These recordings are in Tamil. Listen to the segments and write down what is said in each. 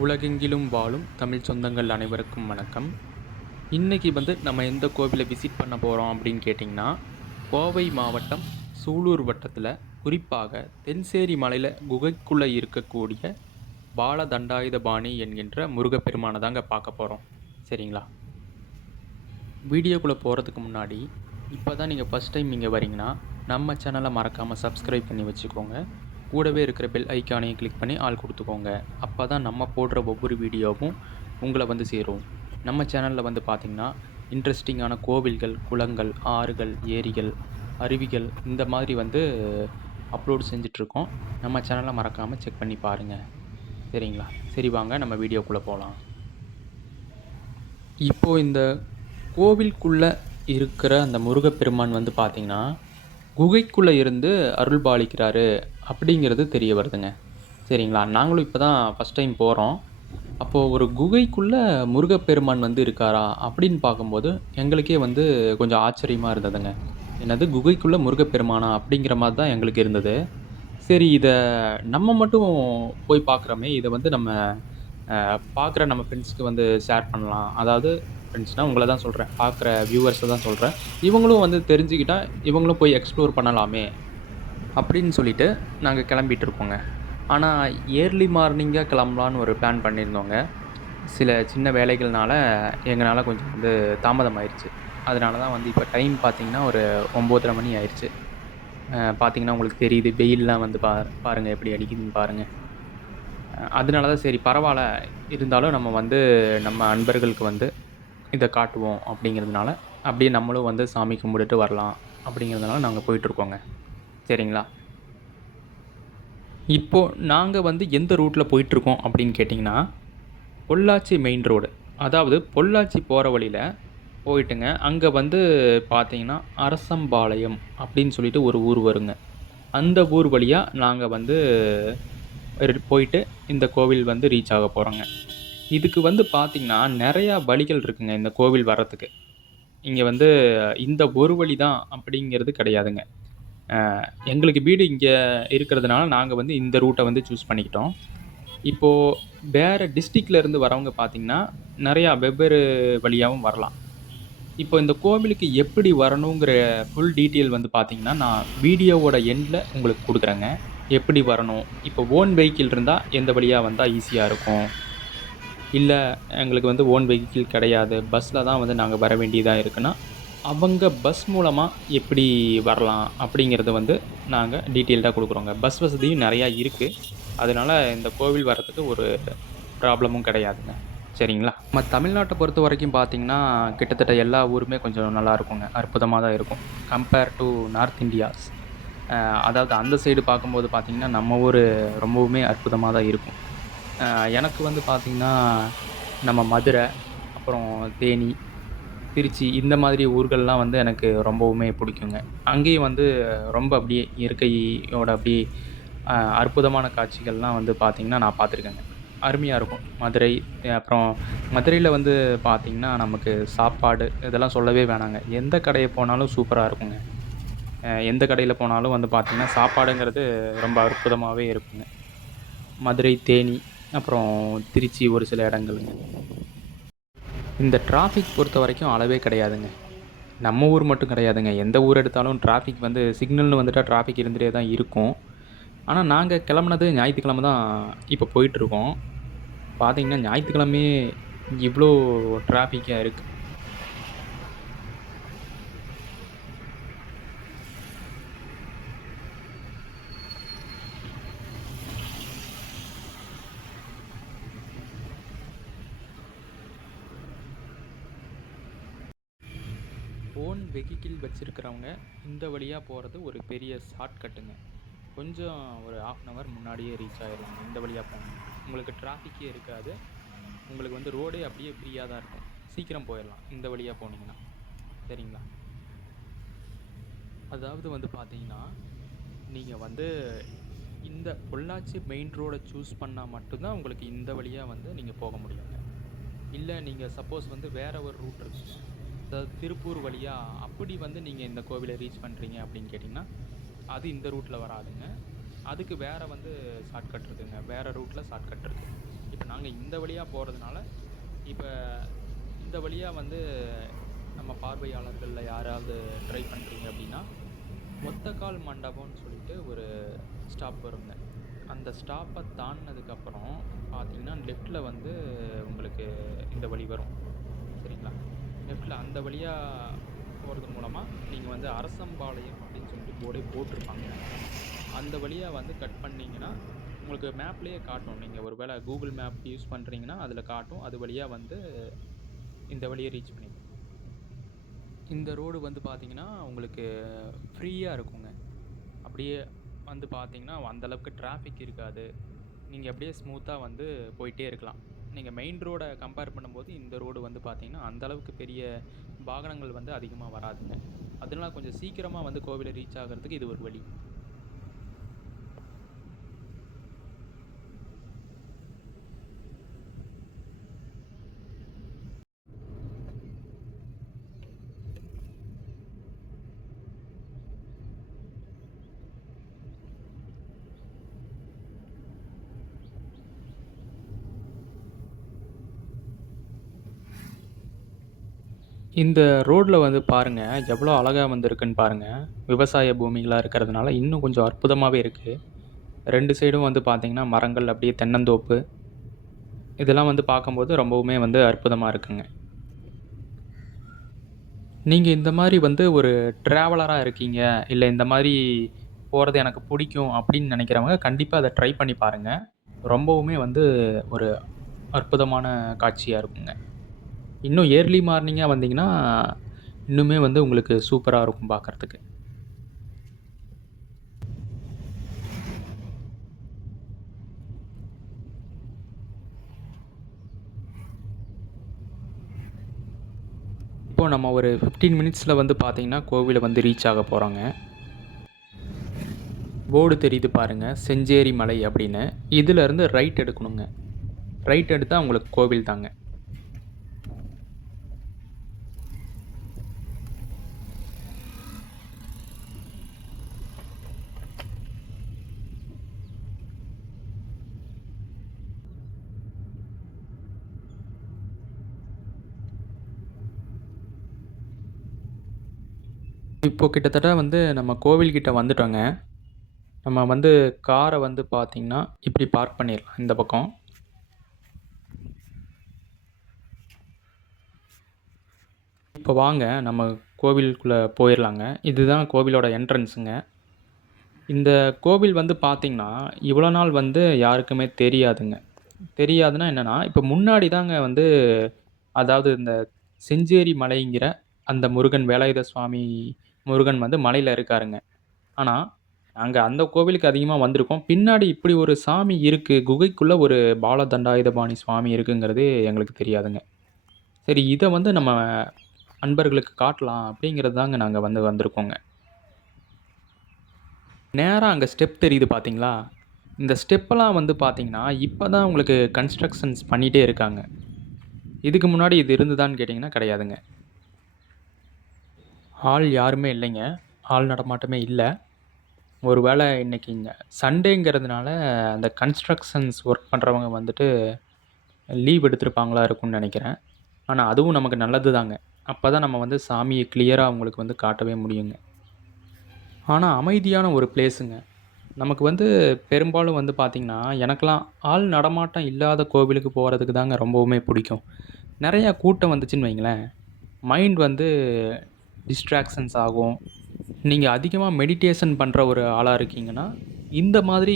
உலகெங்கிலும் வாழும் தமிழ் சொந்தங்கள் அனைவருக்கும் வணக்கம். இன்றைக்கி நம்ம எந்த கோவிலை விசிட் பண்ண போகிறோம் அப்படின்னு கேட்டிங்கன்னா, கோவை மாவட்டம் சூலூர் வட்டத்தில் குறிப்பாக தென்சேரி மலையில் குகைக்குள்ளே இருக்கக்கூடிய பாலதண்டாயுதபாணி என்கின்ற முருகப்பெருமானை தாங்க பார்க்க போகிறோம். சரிங்களா? வீடியோக்குள்ளே போகிறதுக்கு முன்னாடி இப்போ தான் நீங்கள் ஃபஸ்ட் டைம் இங்கே வரீங்கன்னா நம்ம சேனலை மறக்காமல் சப்ஸ்கிரைப் பண்ணி வச்சுக்கோங்க. கூடவே இருக்கிற பெல் ஐக்கானையும் கிளிக் பண்ணி ஆல் கொடுத்துக்கோங்க. அப்போ தான் நம்ம போடுற ஒவ்வொரு வீடியோவும் உங்களை சேரும். நம்ம சேனலில் பார்த்திங்கன்னா இன்ட்ரெஸ்டிங்கான கோவில்கள், குளங்கள், ஆறுகள், ஏரிகள், அருவிகள் இந்த மாதிரி அப்லோடு செஞ்சிட்ருக்கோம். நம்ம சேனலை மறக்காமல் செக் பண்ணி பாருங்கள். சரிங்களா? சரி, வாங்க நம்ம வீடியோக்குள்ளே போகலாம். இப்போது இந்த கோவிலுக்குள்ளே இருக்கிற அந்த முருகப்பெருமான் பார்த்திங்கன்னா குகைக்குள்ளே இருந்து அருள் பாலிக்கிறாரு அப்படிங்கிறது தெரிய வருதுங்க. சரிங்களா? நாங்களும் இப்போ தான் ஃபஸ்ட் டைம் போகிறோம். அப்போது ஒரு குகைக்குள்ளே முருகப்பெருமான் இருக்காரா அப்படின்னு பார்க்கும்போது எங்களுக்கே கொஞ்சம் ஆச்சரியமாக இருந்ததுங்க. என்னது, குகைக்குள்ளே முருகப்பெருமானா அப்படிங்கிற மாதிரி தான் எங்களுக்கு இருந்தது. சரி, இதை நம்ம மட்டும் போய் பார்க்குறோமே, இதை நம்ம பார்க்குற நம்ம ஃப்ரெண்ட்ஸ்க்கு ஷேர் பண்ணலாம். அதாவது ஃப்ரெண்ட்ஸ்னால் உங்களை தான் சொல்கிறேன், பார்க்குற வியூவர்ஸை தான் சொல்கிறேன். இவங்களும் தெரிஞ்சுக்கிட்டா இவங்களும் போய் எக்ஸ்ப்ளோர் பண்ணலாமே அப்படின்னு சொல்லிட்டு நாங்கள் கிளம்பிகிட்ருக்கோங்க. ஆனால் ஏர்லி மார்னிங்காக கிளம்பலான்னு ஒரு பிளான் பண்ணியிருந்தோங்க. சில சின்ன வேலைகள்னால எங்களால் கொஞ்சம் தாமதம் ஆயிடுச்சு. அதனால தான் இப்போ டைம் பார்த்திங்கன்னா ஒரு 9:30 மணி ஆயிடுச்சு. பார்த்திங்கன்னா உங்களுக்கு தெரியுது, வெயிலெலாம் பாருங்கள் எப்படி அடிக்குதுன்னு பாருங்கள். அதனால தான் சரி பரவாயில்ல, இருந்தாலும் நம்ம நம்ம அன்பர்களுக்கு இதை காட்டுவோம் அப்படிங்கிறதுனால அப்படியே நம்மளும் சாமி கும்பிட்டுட்டு வரலாம் அப்படிங்கிறதுனால நாங்கள் போயிட்டுருக்கோங்க. சரிங்களா? இப்போது நாங்கள் எந்த ரூட்டில் போயிட்டுருக்கோம் அப்படின்னு கேட்டிங்கன்னா, பொள்ளாச்சி மெயின் ரோடு, அதாவது பொள்ளாச்சி போகிற வழியில் போயிட்டுங்க. அங்கே பார்த்தீங்கன்னா அரசம்பாளையம் அப்படின்னு சொல்லிட்டு ஒரு ஊர் வருங்க. அந்த ஊர் வழியாக நாங்கள் போயிட்டு இந்த கோவில் ரீச் ஆக போகிறோங்க. இதுக்கு பார்த்தீங்கன்னா நிறையா வழிகள் இருக்குங்க இந்த கோவில் வர்றதுக்கு. இங்கே இந்த ஒரு வழி தான் அப்படிங்கிறது கிடையாதுங்க. எங்களுக்கு வீடு இங்கே இருக்கிறதுனால நாங்கள் இந்த ரூட்டை சூஸ் பண்ணிக்கிட்டோம். இப்போது வேறு டிஸ்ட்ரிக்ட்லேருந்து வரவங்க பார்த்திங்கன்னா நிறையா வெவ்வேறு வழியாகவும் வரலாம். இப்போ இந்த கோவிலுக்கு எப்படி வரணுங்கிற ஃபுல் டீட்டெயில் பார்த்திங்கன்னா நான் வீடியோவோட எண்டில் உங்களுக்கு கொடுக்குறேங்க. எப்படி வரணும், இப்போ ஓன் வெஹிக்கிள் இருந்தால் எந்த வழியாக வந்தால் ஈஸியாக இருக்கும், இல்லை எங்களுக்கு ஓன் வெஹிக்கிள் கிடையாது, பஸ்ஸில் தான் நாங்கள் வர வேண்டியதாக இருக்குன்னா அவங்க பஸ் மூலமாக எப்படி வரலாம் அப்படிங்கிறத நாங்கள் டீட்டெயில்டாக கொடுக்குறோங்க. பஸ் வசதியும் நிறையா இருக்குது. அதனால் இந்த கோவில் வர்றதுக்கு ஒரு ப்ராப்ளமும் கிடையாதுங்க. சரிங்களா? நம்ம தமிழ்நாட்டை பொறுத்த வரைக்கும் பார்த்திங்கன்னா கிட்டத்தட்ட எல்லா ஊருமே கொஞ்சம் நல்லா இருக்குங்க, அற்புதமாக தான் இருக்கும் கம்பேர் டு நார்த் இந்தியாஸ். அதாவது அந்த சைடு பார்க்கும்போது பார்த்திங்கன்னா நம்ம ஊர் ரொம்பவுமே அற்புதமாக தான் இருக்கும். எனக்கு பார்த்திங்கன்னா நம்ம மதுரை, அப்புறம் தேனி, திருச்சி இந்த மாதிரி ஊர்கள்லாம் எனக்கு ரொம்பவுமே பிடிக்குங்க. அங்கேயும் ரொம்ப அப்படியே இயற்கையோட அப்படியே அற்புதமான காட்சிகள்லாம் பார்த்திங்கன்னா நான் பார்த்துருக்கேங்க. அருமையாக இருக்கும் மதுரை. அப்புறம் மதுரையில் பார்த்திங்கன்னா நமக்கு சாப்பாடு இதெல்லாம் சொல்லவே வேணாங்க. எந்த கடையை போனாலும் சூப்பராக இருக்குங்க. எந்த கடையில் போனாலும் பார்த்திங்கன்னா சாப்பாடுங்கிறது ரொம்ப அற்புதமாகவே இருக்குங்க. மதுரை, தேனி, அப்புறம் திருச்சி ஒரு சில இடங்களுங்க. இந்த டிராஃபிக் பொறுத்த வரைக்கும் அளவே கிடையாதுங்க. நம்ம ஊர் மட்டும் கிடையாதுங்க, எந்த ஊர் எடுத்தாலும் டிராஃபிக் சிக்னல்னு வந்துட்டால் டிராஃபிக் இருந்துகிட்டே தான் இருக்கும். ஆனால் நாங்கள் கிளம்புனது ஞாயிற்றுக்கிழமை தான் இப்போ போயிட்டுருக்கோம். பார்த்திங்கன்னா ஞாயிற்றுக்கிழமையே இவ்வளோ டிராஃபிக்காக இருக்குது. ஓன் வெஹிக்கிள் வச்சுருக்கிறவங்க இந்த வழியாக போகிறது ஒரு பெரிய ஷார்ட்கட்டுங்க. கொஞ்சம் ஒரு 1/2 hour முன்னாடியே ரீச் ஆகிடலாம் இந்த வழியாக போகணும். உங்களுக்கு டிராஃபிக்கே இருக்காது. உங்களுக்கு ரோடே அப்படியே ஃப்ரீயாக தான் இருக்கும். சீக்கிரம் போயிடலாம் இந்த வழியாக போனீங்கன்னா. சரிங்களா? அதாவது பார்த்தீங்கன்னா நீங்கள் இந்த பொள்ளாச்சி மெயின் ரோடை சூஸ் பண்ணால் மட்டும்தான் உங்களுக்கு இந்த வழியாக நீங்கள் போக முடியுங்க. இல்லை நீங்கள் சப்போஸ் வேறு ஒரு ரூட் இருக்குது, அதாவது திருப்பூர் வழியாக அப்படி நீங்கள் இந்த கோவிலை ரீச் பண்ணுறீங்க அப்படின்னு கேட்டிங்கன்னா அது இந்த ரூட்டில் வராதுங்க. அதுக்கு வேறு ஷார்ட்கட் இருக்குதுங்க, வேறு ரூட்டில் ஷார்ட்கட் இருக்குது. இப்போ நாங்கள் இந்த வழியாக போகிறதுனால இப்போ இந்த வழியாக வந்து நம்ம பார்வையாளர்களில் யாராவது ட்ரை பண்ணுறீங்க அப்படின்னா ஒத்தக்கால் மண்டபம்னு சொல்லிட்டு ஒரு ஸ்டாப் வருங்க. அந்த ஸ்டாப்பை தாண்டினதுக்கப்புறம் பார்த்தீங்கன்னா லெஃப்ட்டில் வந்து உங்களுக்கு இந்த வழி வரும். சரிங்களா? லெஃப்ட்டில் அந்த வழியாக போகிறது மூலமாக நீங்கள் வந்து அரசம்பாளையம் அப்படின்னு சொல்லிட்டு போர்டே போட்டிருப்பாங்க. அந்த வழியாக வந்து கட் பண்ணிங்கன்னா உங்களுக்கு மேப்லேயே காட்டும். நீங்கள் ஒரு வேளை கூகுள் மேப் யூஸ் பண்ணுறீங்கன்னா அதில் காட்டும். அது வழியாக வந்து இந்த வழியை ரீச் பண்ணிடும். இந்த ரோடு வந்து பார்த்தீங்கன்னா உங்களுக்கு ஃப்ரீயாக இருக்குங்க. அப்படியே வந்து பார்த்தீங்கன்னா அந்தளவுக்கு டிராஃபிக் இருக்காது. நீங்கள் அப்படியே ஸ்மூத்தாக வந்து போயிட்டே இருக்கலாம். நீங்கள் மெயின் ரோடை கம்பேர் பண்ணும்போது இந்த ரோடு வந்து பார்த்தீங்கன்னா அந்தளவுக்கு பெரிய வாகனங்கள் வந்து அதிகமாக வராதுங்க. அதனால கொஞ்சம் சீக்கிரமாக வந்து கோவிலை ரீச் ஆகிறதுக்கு இது ஒரு வழி. இந்த ரோட்டில் வந்து பாருங்கள் எவ்வளோ அழகாக வந்திருக்குன்னு பாருங்கள். விவசாய பூமிகளாக இருக்கிறதுனால இன்னும் கொஞ்சம் அற்புதமாகவே இருக்குது. 2 சைடும் வந்து பார்த்தீங்கன்னா மரங்கள், அப்படியே தென்னந்தோப்பு, இதெல்லாம் வந்து பார்க்கும்போது ரொம்பவுமே வந்து அற்புதமாக இருக்குங்க. நீங்கள் இந்த மாதிரி வந்து ஒரு ட்ராவலராக இருக்கீங்க, இல்லை இந்த மாதிரி போகிறது எனக்கு பிடிக்கும் அப்படின்னு நினைக்கிறவங்க கண்டிப்பாக அதை ட்ரை பண்ணி பாருங்கள். ரொம்பவுமே வந்து ஒரு அற்புதமான காட்சியாக இருக்குங்க. இன்னும் ஏர்லி மார்னிங்காக வந்தீங்கன்னா இன்னுமே வந்து உங்களுக்கு சூப்பராக இருக்கும் பார்க்குறதுக்கு. இப்போ நம்ம ஒரு 15 மினிட்ஸில் வந்து பார்த்தீங்கன்னா கோவிலை வந்து ரீச் ஆக போகிறோங்க. போர்டு தெரியுது பாருங்கள், செஞ்சேரி மலை அப்படின்னு. இதிலேருந்து ரைட் எடுக்கணுங்க. ரைட் எடுத்தால் உங்களுக்கு கோவில் தாங்க. இப்போ கிட்டத்தட்ட வந்து நம்ம கோவில்கிட்ட வந்துட்டோங்க. நம்ம வந்து காரை வந்து பார்த்தீங்கன்னா இப்படி பார்க் பண்ணிடலாம் இந்த பக்கம். இப்போ வாங்க நம்ம கோவிலுக்குள்ளே போயிடலாங்க. இதுதான் கோவிலோட என்ட்ரன்ஸுங்க. இந்த கோவில் வந்து பார்த்தீங்கன்னா இவ்வளோ நாள் வந்து யாருக்குமே தெரியாதுங்க. தெரியாதுன்னா என்னென்னா, இப்போ முன்னாடி தாங்க வந்து அதாவது இந்த செஞ்சேரி மலைங்கிற அந்த முருகன், வேலாயுத சுவாமி முருகன் வந்து மலையில் இருக்காருங்க. ஆனால் நாங்கள் அந்த கோவிலுக்கு அதிகமாக வந்திருக்கோம். பின்னாடி இப்படி ஒரு சாமி இருக்குது, குகைக்குள்ளே ஒரு பாலதண்டாயுதபாணி சுவாமி இருக்குங்கிறதே எங்களுக்கு தெரியாதுங்க. சரி, இதை வந்து நம்ம அன்பர்களுக்கு காட்டலாம் அப்படிங்கிறது தாங்க நாங்கள் வந்து வந்திருக்கோங்க. நேராக அங்கே ஸ்டெப் தெரியுது பார்த்தீங்களா? இந்த ஸ்டெப்பெல்லாம் வந்து பார்த்தீங்கன்னா இப்போ தான் உங்களுக்கு கன்ஸ்ட்ரக்ஷன்ஸ் பண்ணிகிட்டே இருக்காங்க. இதுக்கு முன்னாடி இது இருந்ததான்னு கேட்டிங்கன்னா கிடையாதுங்க. ஆள் யாருமே இல்லைங்க. ஆள் நடமாட்டமே இல்லை. ஒரு வேளை இன்றைக்கி இங்கே சண்டேங்கிறதுனால அந்த கன்ஸ்ட்ரக்ஷன்ஸ் ஒர்க் பண்ணுறவங்க வந்துட்டு லீவ் எடுத்திருப்பாங்களா இருக்கும்னு நினைக்கிறேன். ஆனால் அதுவும் நமக்கு நல்லது தாங்க. அப்போ தான் நம்ம வந்து சாமியை கிளியராக அவங்களுக்கு வந்து காட்டவே முடியுங்க. ஆனால் அமைதியான ஒரு பிளேஸுங்க. நமக்கு வந்து பெரும்பாலும் வந்து பார்த்திங்கன்னா எனக்கெலாம் ஆள் நடமாட்டம் இல்லாத கோவிலுக்கு போகிறதுக்கு தாங்க ரொம்பவுமே பிடிக்கும். நிறையா கூட்டம் வந்துச்சுன்னு வைங்களேன், மைண்ட் வந்து டிஸ்ட்ராக்ஷன்ஸ் ஆகும். நீங்கள் அதிகமாக மெடிடேஷன் பண்ணுற ஒரு ஆளாக இருக்கீங்கன்னா இந்த மாதிரி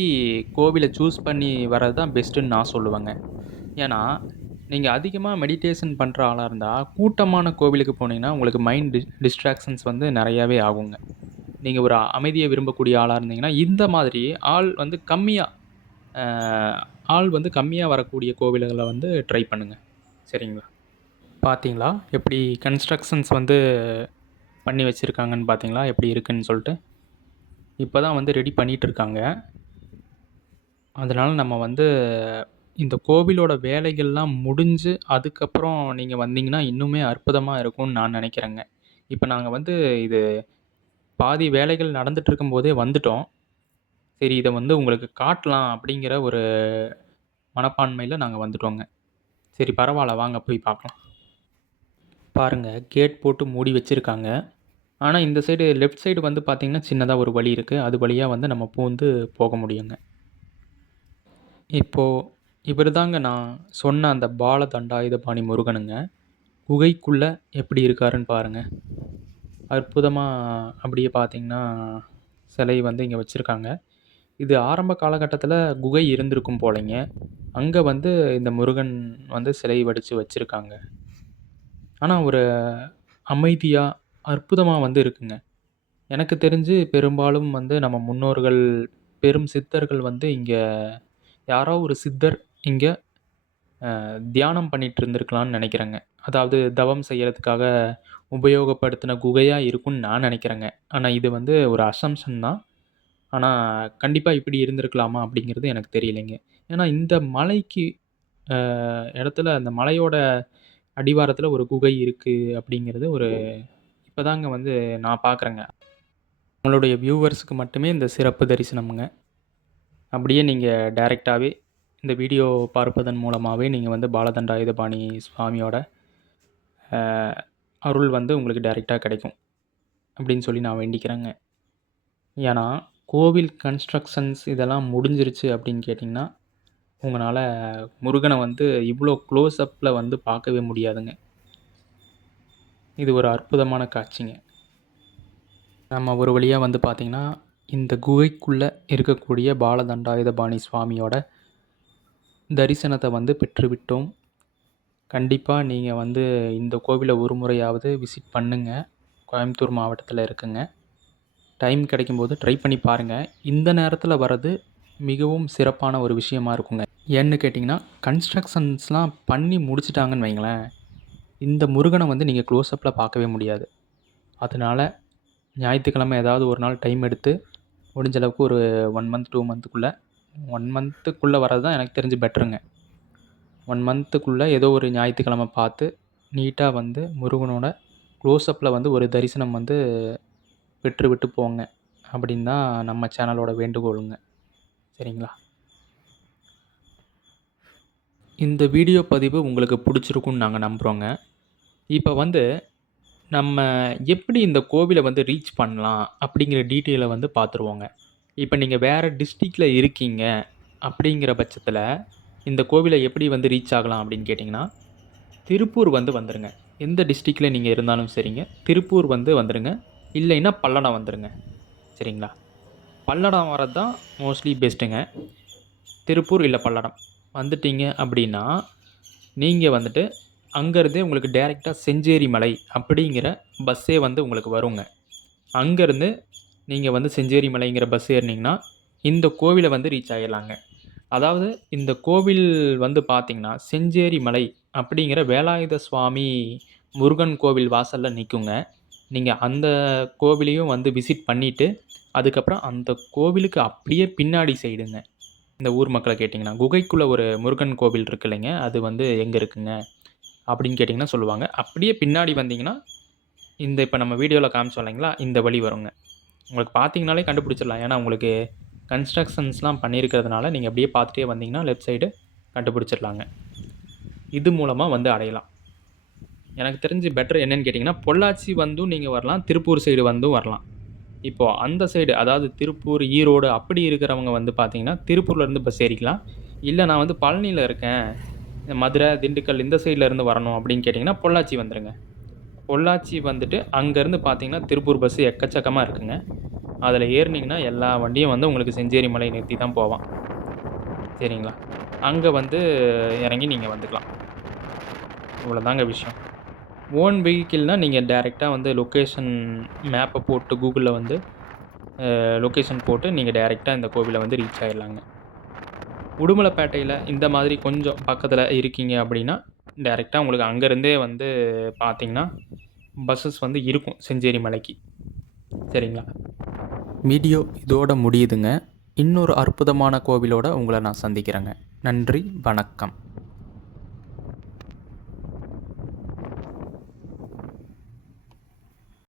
கோவிலை சூஸ் பண்ணி வர்றது தான் பெஸ்ட்டுன்னு நான் சொல்லுவேங்க. ஏன்னா நீங்கள் அதிகமாக மெடிடேஷன் பண்ணுற ஆளாக இருந்தால் கூட்டமான கோவிலுக்கு போனீங்கன்னா உங்களுக்கு மைண்ட் டிஸ்ட்ராக்ஷன்ஸ் வந்து நிறையாவே ஆகுங்க. நீங்கள் ஒரு அமைதியை விரும்பக்கூடிய ஆளாக இருந்தீங்கன்னா இந்த மாதிரி ஆள் வந்து கம்மியாக வரக்கூடிய கோவில்களை வந்து ட்ரை பண்ணுங்கள். சரிங்களா? பார்த்தீங்களா எப்படி கன்ஸ்ட்ரக்ஷன்ஸ் வந்து பண்ணி வச்சுருக்காங்கன்னு பார்த்தீங்களா எப்படி இருக்குன்னு சொல்லிட்டு. இப்போ தான் வந்து ரெடி பண்ணிகிட்ருக்காங்க. அதனால் நம்ம வந்து இந்த கோவிலோட வேலைகள்லாம் முடிஞ்சு அதுக்கப்புறம் நீங்கள் வந்தீங்கன்னா இன்னுமே அற்புதமாக இருக்கும்னு நான் நினைக்கிறேங்க. இப்போ நாங்கள் வந்து இது பாதி வேலைகள் நடந்துகிட்ருக்கும்போதே வந்துட்டோம். சரி, இதை வந்து உங்களுக்கு காட்டலாம் அப்படிங்கிற ஒரு மனப்பான்மையில் நாங்கள் வந்துட்டோங்க. சரி பரவாயில்ல, வாங்க போய் பார்க்கலாம். பாருங்கள், கேட் போட்டு மூடி வச்சுருக்காங்க. ஆனால் இந்த சைடு லெஃப்ட் சைடு வந்து பார்த்திங்கன்னா சின்னதாக ஒரு வழி இருக்குது. அது வழியாக வந்து நம்ம பூந்து போக முடியுங்க. இப்போது இவர் தாங்க நான் சொன்ன அந்த பால தண்டாயுதபாணி முருகனுங்க. குகைக்குள்ளே எப்படி இருக்காருன்னு பாருங்கள். அற்புதமாக அப்படியே பார்த்திங்கன்னா சிலை வந்து இங்கே வச்சுருக்காங்க. இது ஆரம்ப காலகட்டத்தில் குகை இருந்திருக்கும் போலங்க. அங்கே வந்து இந்த முருகன் வந்து சிலை வடித்து வச்சுருக்காங்க. ஆனால் ஒரு அமைதியாக அற்புதமாக வந்து இருக்குங்க. எனக்கு தெரிஞ்சு பெரும்பாலும் வந்து நம்ம முன்னோர்கள், பெரும் சித்தர்கள் வந்து இங்கே யாரோ ஒரு சித்தர் இங்கே தியானம் பண்ணிட்டு இருந்திருக்கலாம்னு நினைக்கிறேங்க. அதாவது தவம் செய்யறதுக்காக உபயோகப்படுத்தின குகையாக இருக்கும்னு நான் நினைக்கிறேங்க. ஆனால் இது வந்து ஒரு அசம்ப்ஷன் தான். ஆனால் கண்டிப்பாக இப்படி இருந்திருக்கலாமா அப்படிங்கிறது எனக்கு தெரியலைங்க. ஏன்னா இந்த மலைக்கு இடத்துல அந்த மலையோட அடிவாரத்தில் ஒரு குகை இருக்குது அப்படிங்கிறது ஒரு இப்போதாங்க வந்து நான் பார்க்குறேங்க. உங்களுடைய வியூவர்ஸுக்கு மட்டுமே இந்த சிறப்பு தரிசனம்ங்க. அப்படியே நீங்கள் டைரெக்டாகவே இந்த வீடியோ பார்ப்பதன் மூலமாகவே நீங்கள் வந்து பாலதண்டாயுதபாணி சுவாமியோட அருள் வந்து உங்களுக்கு டைரெக்டாக கிடைக்கும் அப்படின்னு சொல்லி நான் வேண்டிக்கிறேங்க. ஏன்னா கோவில் கன்ஸ்ட்ரக்ஷன்ஸ் இதெல்லாம் முடிஞ்சிருச்சு அப்படின்னு கேட்டிங்கன்னா, உங்களால் முருகனை வந்து இவ்வளோ க்ளோஸ்அப்பில் வந்து பார்க்கவே முடியாதுங்க. இது ஒரு அற்புதமான காட்சிங்க. நம்ம ஒரு வழியாக வந்து பார்த்திங்கன்னா, இந்த குகைக்குள்ளே இருக்கக்கூடிய பாலதண்டாயுதபாணி சுவாமியோட தரிசனத்தை வந்து பெற்றுவிட்டோம். கண்டிப்பாக நீங்கள் வந்து இந்த கோவிலை ஒரு முறையாவது விசிட் பண்ணுங்கள். கோயம்புத்தூர் மாவட்டத்தில் இருக்குங்க. டைம் கிடைக்கும்போது ட்ரை பண்ணி பாருங்கள். இந்த நேரத்தில் வர்றது மிகவும் சிறப்பான ஒரு விஷயமா இருக்குங்க. ஏன்னு கேட்டிங்கன்னா, கன்ஸ்ட்ரக்ஷன்ஸ்லாம் பண்ணி முடிச்சிட்டாங்கன்னு வைங்களேன், இந்த முருகனை வந்து நீங்கள் க்ளோஸ்அப்பில் பார்க்கவே முடியாது. அதனால் ஞாயிற்றுக்கிழமை ஏதாவது ஒரு நாள் டைம் எடுத்து முடிஞ்ச அளவுக்கு ஒரு 1 மந்த் 2 மந்த்துக்குள்ளே 1 மந்த்துக்குள்ளே வர்றது தான் எனக்கு தெரிஞ்சு பெட்டருங்க. 1 மந்த்துக்குள்ளே ஏதோ ஒரு ஞாயிற்றுக்கிழமை பார்த்து நீட்டாக வந்து முருகனோட க்ளோஸ்அப்பில் வந்து ஒரு தரிசனம் வந்து பெற்று விட்டு போங்க அப்படின்னு தான் நம்ம சேனலோட வேண்டுகோளுங்க. சரிங்களா? இந்த வீடியோ பதிவு உங்களுக்கு பிடிச்சிருக்குன்னு நாங்கள் நம்புகிறோங்க. இப்போ வந்து நம்ம எப்படி இந்த கோவிலை வந்து ரீச் பண்ணலாம் அப்படிங்கிற டீட்டெயிலை வந்து பார்த்துருவோங்க. இப்போ நீங்கள் வேறு டிஸ்ட்ரிக்டில் இருக்கீங்க அப்படிங்கிற பட்சத்தில் இந்த கோவிலை எப்படி வந்து ரீச் ஆகலாம் அப்படின்னு கேட்டிங்கன்னா, திருப்பூர் வந்து வந்துடுங்க. எந்த டிஸ்ட்ரிக்டில் நீங்கள் இருந்தாலும் சரிங்க, திருப்பூர் வந்து வந்துடுங்க. இல்லைன்னா பல்லடம் வந்துடுங்க. சரிங்களா? பல்லடம் வர்றது தான் மோஸ்ட்லி பெஸ்ட்டுங்க. திருப்பூர் இல்லை பல்லடம் வந்துட்டீங்க அப்படின்னா, நீங்கள் வந்துட்டு அங்கேருந்தே உங்களுக்கு டைரெக்டாக செஞ்சேரி மலை அப்படிங்கிற பஸ்ஸே வந்து உங்களுக்கு வருங்க. அங்கேருந்து நீங்கள் வந்து செஞ்சேரி மலைங்கிற பஸ் ஏறினீங்கன்னா இந்த கோவிலை வந்து ரீச் ஆகிடலாங்க. அதாவது இந்த கோவில் வந்து பார்த்திங்கன்னா, செஞ்சேரி மலை அப்படிங்கிற வேலாயுத சுவாமி முருகன் கோவில் வாசலில் நிற்குங்க. நீங்கள் அந்த கோவிலையும் வந்து விசிட் பண்ணிவிட்டு அதுக்கப்புறம் அந்த கோவிலுக்கு அப்படியே பின்னாடி சைடுங்க, இந்த ஊர் மக்களை கேட்டிங்கன்னா, குகைக்குள்ளே ஒரு முருகன் கோவில் இருக்கு இல்லைங்க, அது வந்து எங்கே இருக்குங்க அப்படின்னு கேட்டிங்கன்னா சொல்லுவாங்க. அப்படியே பின்னாடி வந்தீங்கன்னா இந்த இப்போ நம்ம வீடியோவில் காமிச்சோம் இல்லைங்களா, இந்த வழி வருங்க. உங்களுக்கு பார்த்தீங்கனாலே கண்டுபிடிச்சிடலாம். ஏன்னா உங்களுக்கு கன்ஸ்ட்ரக்ஷன்ஸ்லாம் பண்ணியிருக்கிறதுனால நீங்கள் அப்படியே பார்த்துட்டே வந்தீங்கன்னா லெஃப்ட் சைடு கண்டுபிடிச்சிடலாங்க. இது மூலமாக வந்து அடையலாம். எனக்கு தெரிஞ்சு பெட்டர் என்னென்னு கேட்டிங்கன்னா, பொள்ளாச்சி வந்தும் நீங்கள் வரலாம், திருப்பூர் சைடு வந்தும் வரலாம். இப்போது அந்த சைடு அதாவது திருப்பூர், ஈரோடு அப்படி இருக்கிறவங்க வந்து பார்த்தீங்கன்னா, திருப்பூர்லேருந்து பஸ் ஏறிக்கலாம். இல்லை நான் வந்து பழனியில் இருக்கேன், மதுரை, திண்டுக்கல் இந்த சைடில் இருந்து வரணும் அப்படின்னு கேட்டிங்கன்னா பொள்ளாச்சி வந்துடுங்க. பொள்ளாச்சி வந்துட்டு அங்கேருந்து பார்த்தீங்கன்னா திருப்பூர் பஸ்ஸு எக்கச்சக்கமாக இருக்குங்க. அதில் ஏறினீங்கன்னா எல்லா வண்டியும் வந்து உங்களுக்கு செஞ்சேரி மலை நிறுத்தி தான் போவான். சரிங்களா? அங்கே வந்து இறங்கி நீங்கள் வந்துக்கலாம். இவ்வளோதாங்க விஷயம். ஓன் வெஹிக்கிள்னால் நீங்கள் டைரெக்டாக வந்து லொக்கேஷன் மேப்பை போட்டு கூகுளில் வந்து லொக்கேஷன் போட்டு நீங்கள் டைரெக்டாக இந்த கோவிலை வந்து ரீச் ஆகிடலாங்க. உடுமலைப்பேட்டையில் இந்த மாதிரி கொஞ்சம் பக்கத்தில் இருக்கீங்க அப்படின்னா டைரெக்டாக உங்களுக்கு அங்கேருந்தே வந்து பார்த்தீங்கன்னா பஸ்ஸஸ் வந்து இருக்கும் செஞ்சேரி மலைக்கு. சரிங்களா? வீடியோ இதோட முடியுதுங்க. இன்னொரு அற்புதமான கோவிலோட உங்களை நான் சந்திக்கிறேங்க. நன்றி, வணக்கம்.